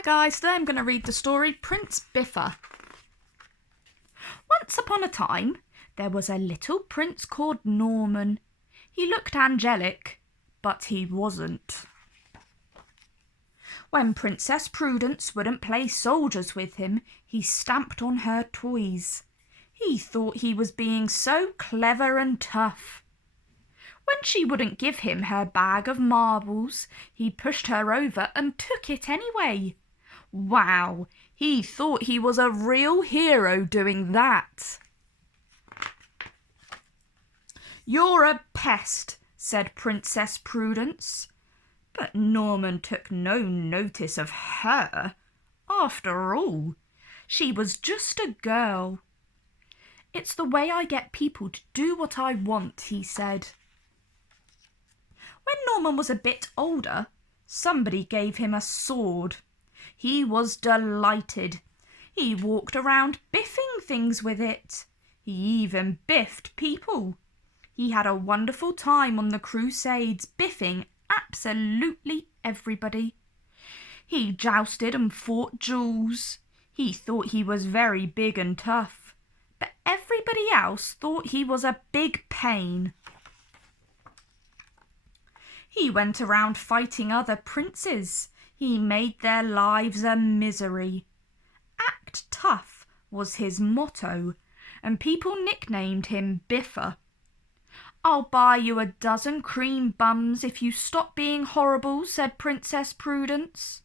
Hi guys, today I'm going to read the story Prince Biffer. Once upon a time, there was a little prince called Norman. He looked angelic, but he wasn't. When Princess Prudence wouldn't play soldiers with him, he stamped on her toys. He thought he was being so clever and tough. When she wouldn't give him her bag of marbles, he pushed her over and took it anyway. Wow, he thought he was a real hero doing that. "You're a pest," said Princess Prudence. But Norman took no notice of her. After all, she was just a girl. "It's the way I get people to do what I want," he said. When Norman was a bit older, somebody gave him a sword. He was delighted. He walked around biffing things with it. He even biffed people. He had a wonderful time on the Crusades, biffing absolutely everybody. He jousted and fought duels. He thought he was very big and tough, but everybody else thought he was a big pain. He went around fighting other princes. He made their lives a misery. Act tough was his motto, and people nicknamed him Biffer. "I'll buy you a dozen cream bums if you stop being horrible," said Princess Prudence.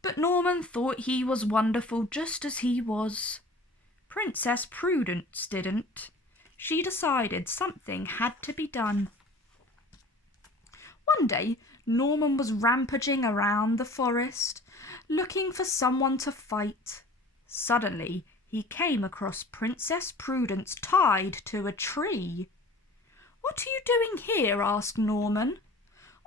But Norman thought he was wonderful just as he was. Princess Prudence didn't. She decided something had to be done. One day, Norman was rampaging around the forest, looking for someone to fight. Suddenly, he came across Princess Prudence tied to a tree. "What are you doing here?" asked Norman.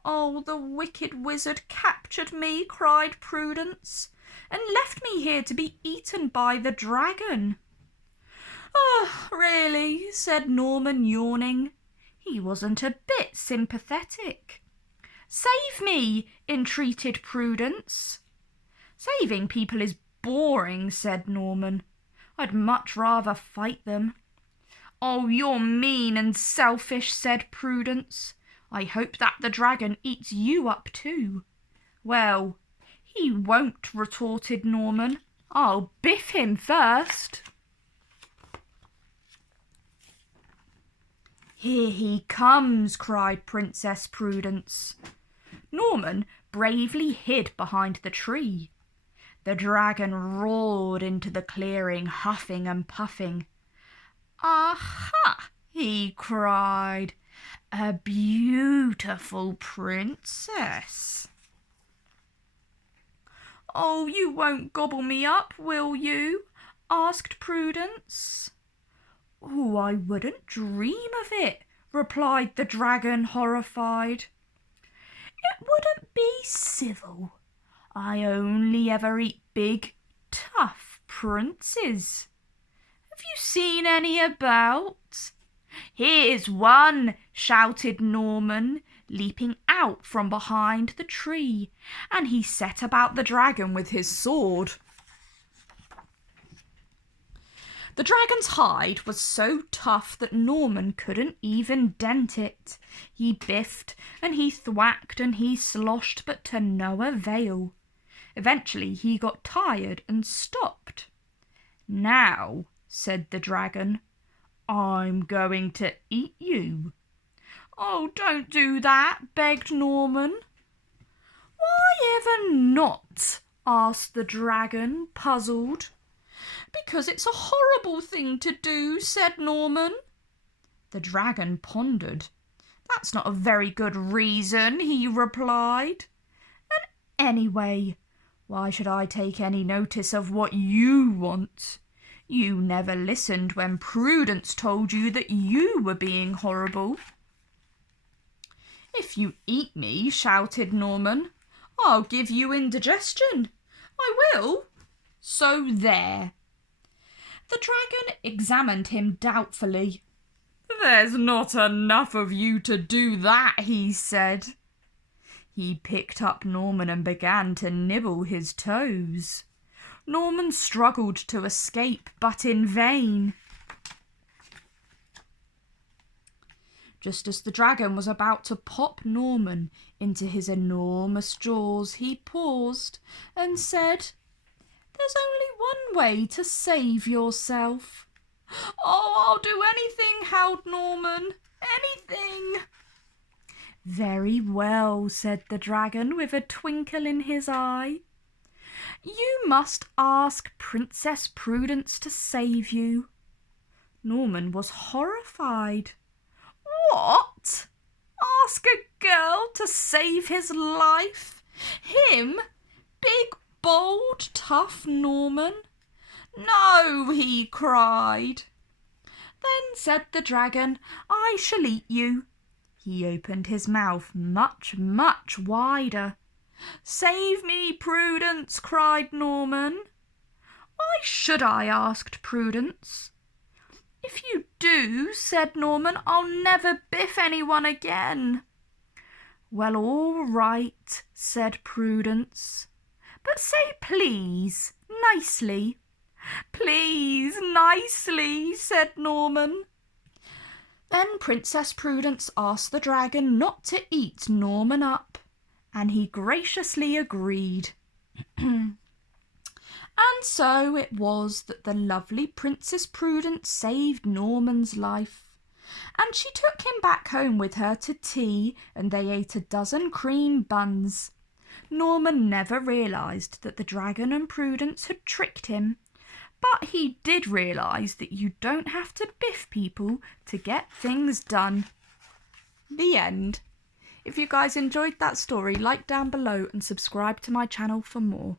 "Oh, the wicked wizard captured me," cried Prudence, "and left me here to be eaten by the dragon." "Oh, really?" said Norman, yawning. He wasn't a bit sympathetic. "Save me," entreated Prudence. "Saving people is boring," said Norman. "I'd much rather fight them." "Oh, you're mean and selfish," said Prudence. "I hope that the dragon eats you up too." "Well, he won't," retorted Norman. "I'll biff him first." "Here he comes," cried Princess Prudence. Norman bravely hid behind the tree. The dragon roared into the clearing, huffing and puffing. "Aha!" he cried. "A beautiful princess." "Oh, you won't gobble me up, will you?" asked Prudence. "Oh, I wouldn't dream of it," replied the dragon, horrified. "It wouldn't be civil. I only ever eat big, tough princes. Have you seen any about?" "Here's one," shouted Norman, leaping out from behind the tree, and he set about the dragon with his sword. The dragon's hide was so tough that Norman couldn't even dent it. He biffed and he thwacked and he sloshed, but to no avail. Eventually he got tired and stopped. "Now," said the dragon, "I'm going to eat you." "Oh, don't do that," begged Norman. "Why ever not?" asked the dragon, puzzled. "Because it's a horrible thing to do," said Norman. The dragon pondered. "That's not a very good reason," he replied. "And anyway, why should I take any notice of what you want? You never listened when Prudence told you that you were being horrible." "If you eat me," shouted Norman, "I'll give you indigestion. I will. So there." The dragon examined him doubtfully. "There's not enough of you to do that," he said. He picked up Norman and began to nibble his toes. Norman struggled to escape, but in vain. Just as the dragon was about to pop Norman into his enormous jaws, he paused and said, "There's only one way to save yourself." "Oh, I'll do anything," howled Norman. "Anything." "Very well," said the dragon with a twinkle in his eye. "You must ask Princess Prudence to save you." Norman was horrified. "What? Ask a girl to save his life? Him? Big, bold, tough Norman? No," he cried. "Then," said the dragon, "I shall eat you." He opened his mouth much, much wider. "Save me, Prudence," cried Norman. "Why should I?" asked Prudence. "If you do," said Norman, "I'll never biff anyone again." "Well, all right," said Prudence. "But say please, nicely." "Please, nicely," said Norman. Then Princess Prudence asked the dragon not to eat Norman up, and he graciously agreed. And so it was that the lovely Princess Prudence saved Norman's life, and she took him back home with her to tea, and they ate a dozen cream buns. Norman never realised that the dragon and Prudence had tricked him, but he did realise that you don't have to biff people to get things done. The end. If you guys enjoyed that story, like down below and subscribe to my channel for more.